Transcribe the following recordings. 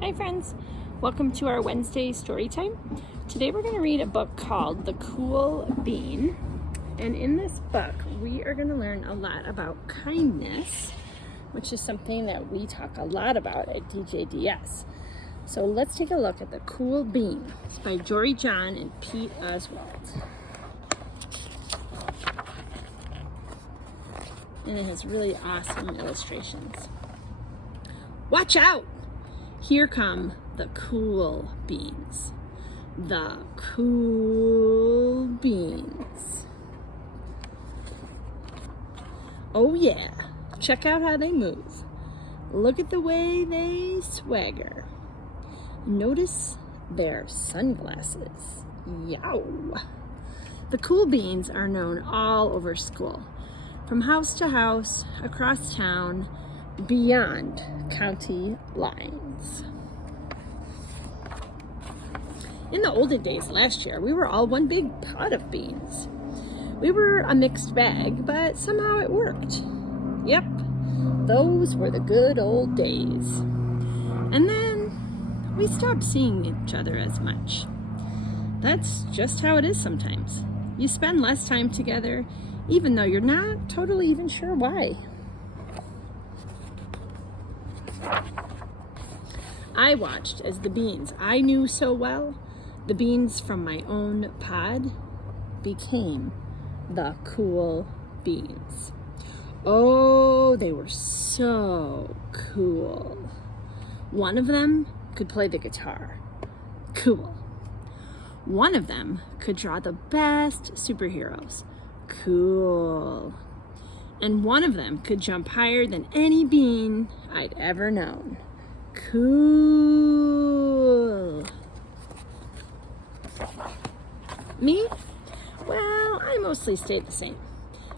Hi friends, welcome to our Wednesday story time. Today we're going to read a book called The Cool Bean, and in this book we are going to learn a lot about kindness, which is something that we talk a lot about at DJDS. So let's take a look at The Cool Bean. It's by Jory John and Pete Oswald. And it has really awesome illustrations. Watch out! Here come the cool beans. The cool beans. Oh yeah, check out how they move. Look at the way they swagger. Notice their sunglasses. Yow! The cool beans are known all over school, from house to house, across town, beyond county lines. In the olden days last year, we were all one big pot of beans. We were a mixed bag, but somehow it worked. Yep, those were the good old days. And then we stopped seeing each other as much. That's just how it is sometimes. You spend less time together, even though you're not totally even sure why. I watched as the beans I knew so well, the beans from my own pod, became the cool beans. Oh, they were so cool. One of them could play the guitar. Cool. One of them could draw the best superheroes. Cool. And one of them could jump higher than any bean I'd ever known. Cool. Me? Well, I mostly stayed the same.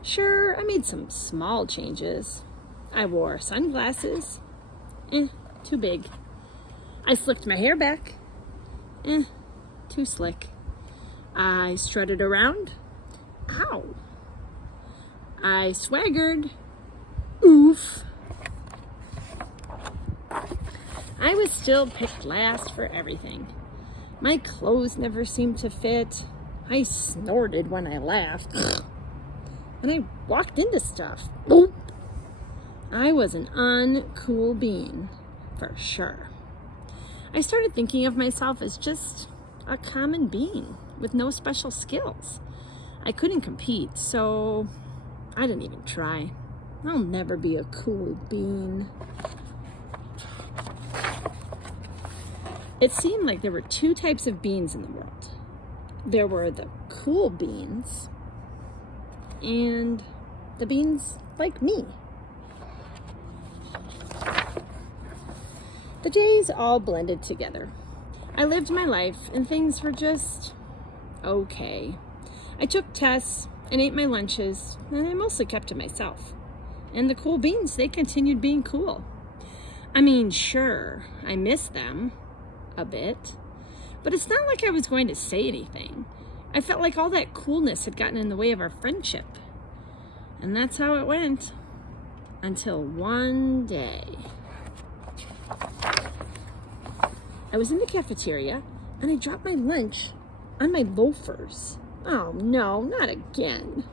Sure, I made some small changes. I wore sunglasses. Too big. I slicked my hair back. Too slick. I strutted around. Ow. I swaggered. Oof. I was still picked last for everything. My clothes never seemed to fit. I snorted when I laughed. And I walked into stuff. Boop. I was an uncool bean, for sure. I started thinking of myself as just a common bean with no special skills. I couldn't compete, so I didn't even try. I'll never be a cool bean. It seemed like there were two types of beans in the world. There were the cool beans and the beans like me. The days all blended together. I lived my life and things were just okay. I took tests and ate my lunches, and I mostly kept to myself. And the cool beans, they continued being cool. I mean, sure, I miss them a bit, but it's not like I was going to say anything. I felt like all that coolness had gotten in the way of our friendship. And that's how it went. Until one day. I was in the cafeteria, and I dropped my lunch on my loafers. Oh no, not again.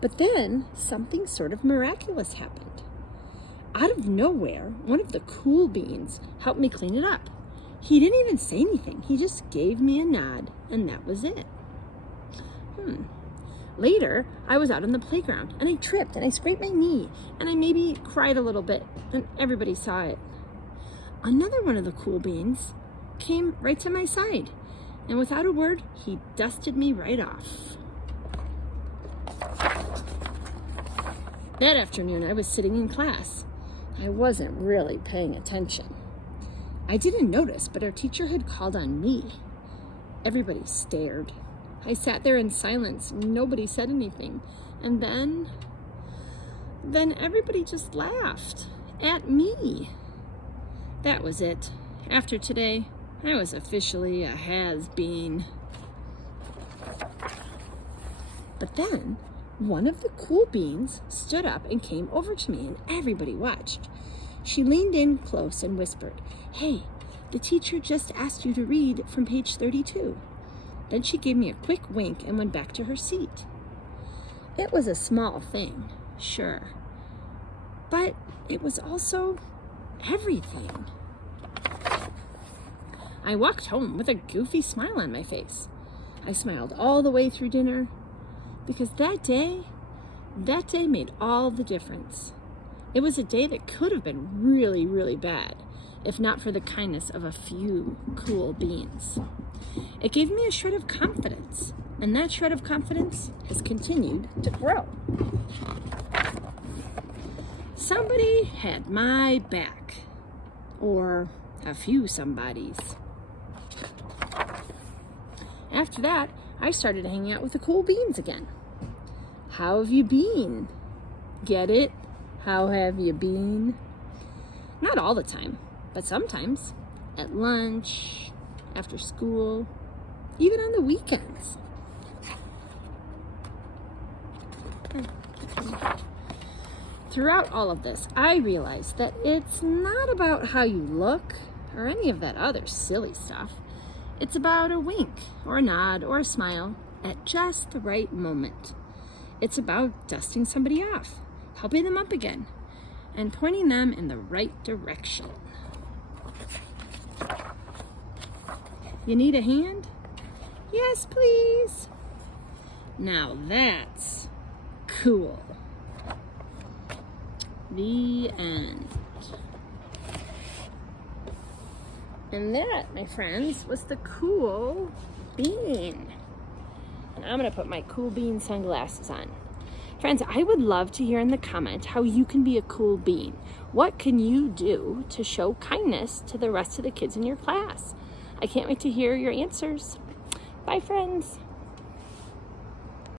But then something sort of miraculous happened. Out of nowhere, one of the cool beans helped me clean it up. He didn't even say anything. He just gave me a nod, and that was it. Later, I was out on the playground, and I tripped, and I scraped my knee, and I maybe cried a little bit, and everybody saw it. Another one of the cool beans came right to my side, and without a word, he dusted me right off. That afternoon, I was sitting in class. I wasn't really paying attention. I didn't notice, but our teacher had called on me. Everybody stared. I sat there in silence. Nobody said anything. And then everybody just laughed at me. That was it. After today, I was officially a has-been. But then one of the cool beans stood up and came over to me, and everybody watched. She leaned in close and whispered, "Hey, The teacher just asked you to read from page 32. Then she gave me a quick wink and went back to her seat. It was a small thing, sure, but it was also everything. I walked home with a goofy smile on my face. I smiled all the way through dinner because that day made all the difference. It was a day that could have been really, really bad if not for the kindness of a few cool beans. It gave me a shred of confidence, and that shred of confidence has continued to grow. Somebody had my back, or a few somebodies. After that, I started hanging out with the cool beans again. How have you been? Get it? How have you been? Not all the time, but sometimes. At lunch, after school, even on the weekends. Throughout all of this, I realized that it's not about how you look or any of that other silly stuff. It's about a wink or a nod or a smile at just the right moment. It's about dusting somebody off, helping them up again, and pointing them in the right direction. You need a hand? Yes, please. Now that's cool. The end. And that, my friends, was the cool bean. And I'm going to put my cool bean sunglasses on. Friends, I would love to hear in the comment how you can be a cool bean. What can you do to show kindness to the rest of the kids in your class? I can't wait to hear your answers. Bye, friends.